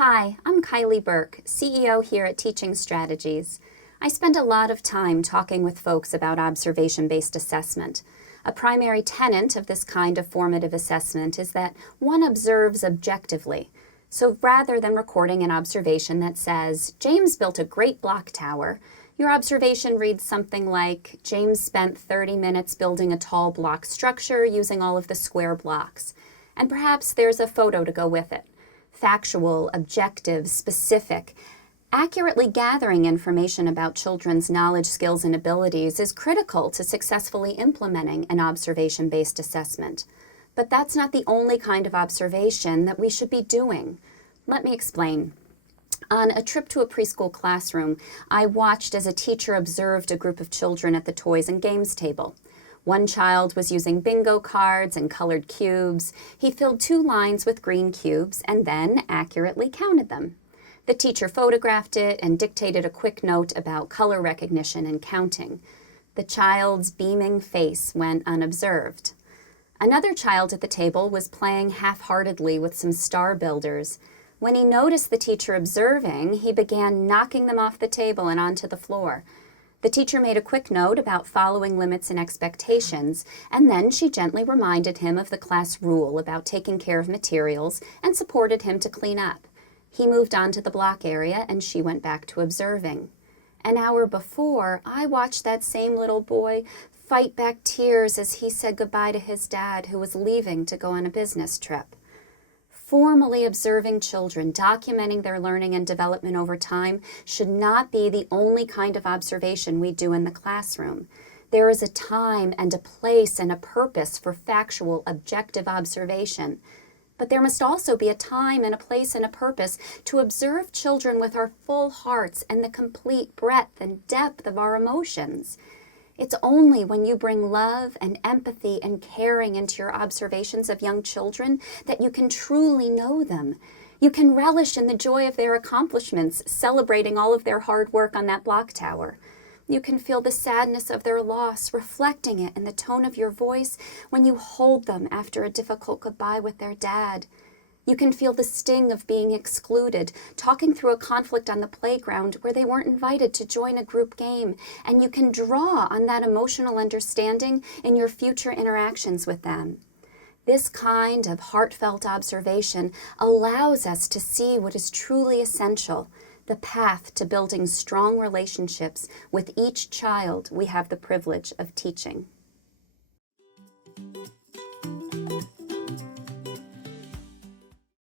Hi, I'm Kai-leé Berke, CEO here at Teaching Strategies. I spend a lot of time talking with folks about observation-based assessment. A primary tenet of this kind of formative assessment is that one observes objectively. So rather than recording an observation that says, James built a great block tower, your observation reads something like, James spent 30 minutes building a tall block structure using all of the square blocks. And perhaps there's a photo to go with it. Factual, objective, specific. Accurately gathering information about children's knowledge, skills, and abilities is critical to successfully implementing an observation-based assessment. But that's not the only kind of observation that we should be doing. Let me explain. On a trip to a preschool classroom, I watched as a teacher observed a group of children at the toys and games table. One child was using bingo cards and colored cubes. He filled 2 lines with green cubes and then accurately counted them. The teacher photographed it and dictated a quick note about color recognition and counting. The child's beaming face went unobserved. Another child at the table was playing half-heartedly with some star builders. When he noticed the teacher observing, he began knocking them off the table and onto the floor. The teacher made a quick note about following limits and expectations, and then she gently reminded him of the class rule about taking care of materials and supported him to clean up. He moved on to the block area and she went back to observing. An hour before, I watched that same little boy fight back tears as he said goodbye to his dad who was leaving to go on a business trip. Formally observing children, documenting their learning and development over time should not be the only kind of observation we do in the classroom. There is a time and a place and a purpose for factual, objective observation. But there must also be a time and a place and a purpose to observe children with our full hearts and the complete breadth and depth of our emotions. It's only when you bring love and empathy and caring into your observations of young children that you can truly know them. You can relish in the joy of their accomplishments, celebrating all of their hard work on that block tower. You can feel the sadness of their loss, reflecting it in the tone of your voice when you hold them after a difficult goodbye with their dad. You can feel the sting of being excluded, talking through a conflict on the playground where they weren't invited to join a group game, and you can draw on that emotional understanding in your future interactions with them. This kind of heartfelt observation allows us to see what is truly essential, the path to building strong relationships with each child we have the privilege of teaching.